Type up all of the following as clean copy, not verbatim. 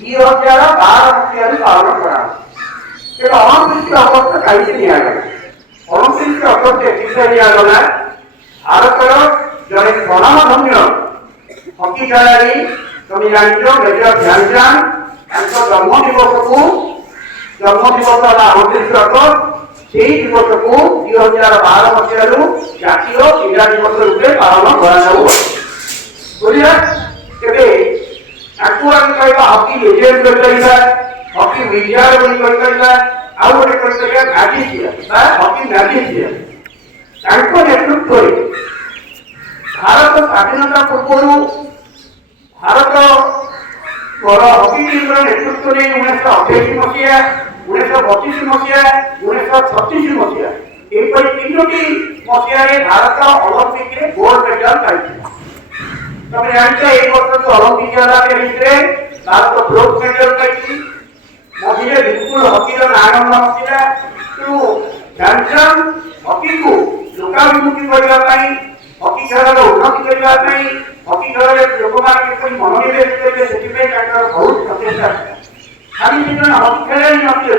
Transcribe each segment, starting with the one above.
2012 ମସିହାରୁ ପାଳନ କରାହେବ। ତେବେ 29 ଅଗଷ୍ଟ କାହିଁକି ନିଆଗଲା? 29 ଅଗଷ୍ଟ ଏଥିପାଇଁ ନିଆଗଲା, ଭାରତର ଜଣେ ସ୍ୱନାମଧନ୍ୟ ହକି ଖେଳାଳି ତମେ ଜାଣିଛ ମେଜର ଧ୍ୟାନଚାନ୍ଦ, ତାଙ୍କ ଜନ୍ମ ଦିବସ ହେଲା 29 ଅଗଷ୍ଟ। ସେହି ଦିବସକୁ 2012 ମସିହାରୁ ଜାତୀୟ କ୍ରୀଡ଼ା ଦିବସ ରୂପେ ପାଳନ କରାଯାଉଅଛି। ବୁଝିଲା? ତେବେ ତାକୁ ଆମେ କହିବା ହକି ଲେଜେଣ୍ଡ କହିପାରିବା, ହକି ୱିଜାର୍ଡ ବୋଲି କହିପାରିବା, ଆଉ ଗୋଟେ କହିପାରିବା ମ୍ୟାଜିସିଆନ ବା ହକି ମ୍ୟାଜିସିଆନ। ତାଙ୍କ ନେତୃତ୍ୱରେ ଭାରତ ସ୍ୱାଧୀନତା ପୂର୍ବରୁ ଭାରତ ହକି ଟିମ୍ର ନେତୃତ୍ୱ ନେଇ 1928 ମସିହା, 1932 ମସିହା, 1936 ମସିହା ଏହିପରି 3ଟି ମସିହାରେ ଭାରତ ଅଲିମ୍ପିକରେ ଗୋଲ୍ଡ ମେଡାଲ ପାଇଥିଲା। ତମେ ଜାଣିଛ ଏଇ ବର୍ଷ ଯୋଉ ଅଲିମ୍ପିକ ହେଲା ପ୍ୟାରିସରେ ଭାରତ ବ୍ରୋଞ୍ଜ ମେଡାଲ ପାଇଛି। ମଝିରେ ବିଲକୁଲ ହକିର ନାଁ ଗନ୍ଧ ନଥିଲା, ତେଣୁ ଧ୍ୟାନଚାନ୍ଦ ହକିକୁ ଲୋକାଭିମୁଖୀ କରିବା ପାଇଁ, ହକି ଖେଳର ଉନ୍ନତି କରିବା ପାଇଁ, ହକି ଖେଳରେ ଲୋକମାନେ କିପରି ମନୋନିବେଶ କରିବେ ସେଥିପାଇଁ ତାଙ୍କର ବହୁତ ପ୍ରଚେଷ୍ଟା ଥିଲା। ଖାଲି ସେ ଜଣେ ହକି ଖେଳାଳି ନଥିଲେ,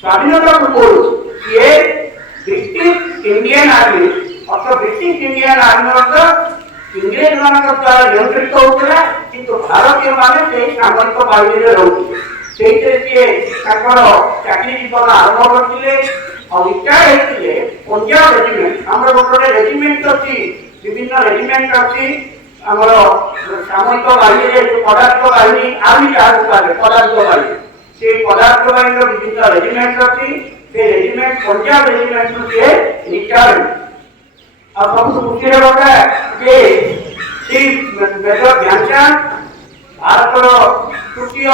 ସ୍ୱାଧୀନତା ପୂର୍ବରୁ ସିଏ ବ୍ରିଟିଶ ଇଣ୍ଡିଆନ ଆର୍ମି ମଧ୍ୟ ଇଂରେଜ ମାନଙ୍କ ଦ୍ୱାରା ନିୟନ୍ତ୍ରିତ ହେଉଥିଲା, କିନ୍ତୁ ଭାରତୀୟ ମାନେ ସେହି ସାମରିକ ବାହିନୀରେ ରହୁଥିଲେ। ସେଇଥିରେ ସିଏ ତାଙ୍କର ଚାକିରି ଜୀବନ ଆରମ୍ଭ କରିଥିଲେ। ରିଟାୟାର୍ଡ ହେଇଥିଲେ ପଞ୍ଜାବ ରେଜିମେଣ୍ଟ, ଆମର ଗୋଟେ ରେଜିମେଣ୍ଟ ଅଛି, ବିଭିନ୍ନ ରେଜିମେଣ୍ଟ ଅଛି ଆମର ସାମରିକ ବାହିନୀରେ, ପଦାର୍ଥ ବାହିନୀ ଆର୍ମି ଯାହାକୁ କୁହାଯାଏ ପଦାର୍ଥ ବାହିନୀ। সেই পদার্থ বাহিনীর বিভিন্ন রেজিমেন্ট ଅଛି, সেই রেজিমেন্ট পঞ্জাব রেজিমেন্টରୁ ସିଏ ରିଟାୟାର୍ଡ। ଆଉ ସବୁଠୁ ଖୁସିର କଥା ଯେ ସେଇ ମେଜର ଧ୍ୟାନଚାନ୍ଦ ଭାରତର ତୃତୀୟ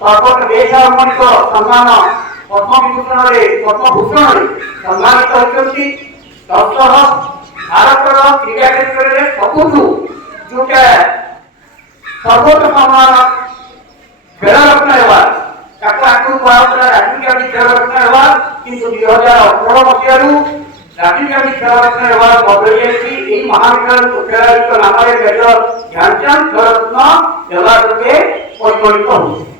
ସର୍ବୋଚ୍ଚ ବେସାମରିକ ସମ୍ମାନ ପଦ୍ମଭୂଷଣରେ ସମ୍ମାନିତ ହୋଇଛନ୍ତି। ତତ୍ସହ ଭାରତର କ୍ରୀଡ଼ା କ୍ଷେତ୍ରରେ ସବୁଠୁ ଯୋଉଟା ସର୍ବୋଚ୍ଚ ସମ୍ମାନ ଖେଳରତ୍ନ ଆୱାର୍ଡ, ତାକୁ ଆଗରୁ କୁହାଯାଉଥିଲା ରାଜୀବ ଗାନ୍ଧୀ ଖେଳରତ୍ନ ଆୱାର୍ଡ, କିନ୍ତୁ 2018 ମସିହାରୁ ରାଜୀବ ଗାନ୍ଧୀ ଖେଳରତ୍ନ ଆୱାର୍ଡ ବଦଳି ଯାଇଛି। ଏହି ମହାନ ଖେଳାଳିଙ୍କ ନାମରେ ମେଜର ଧ୍ୟାନଚାନ୍ଦ ଖେଳରତ୍ନ ଆୱାର୍ଡ ରୂପେ ପରିଗଣିତ ହୋଇଛି।